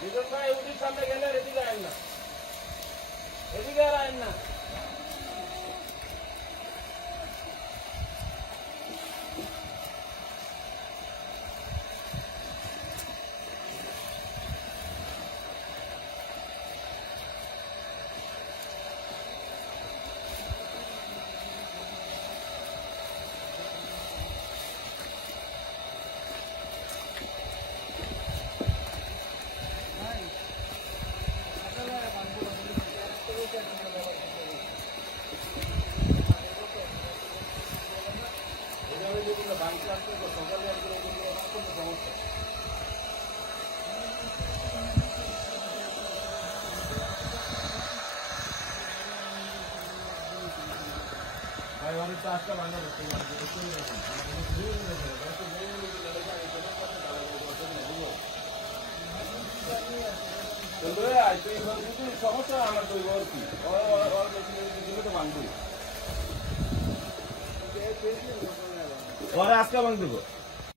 বিজন ভাই উঠির সামনে গেলে এদিকে আইন না, এদিকে আর আইন না। সমস্যা আমার তো ভাঙবই আজকে ভাঙ দেবো।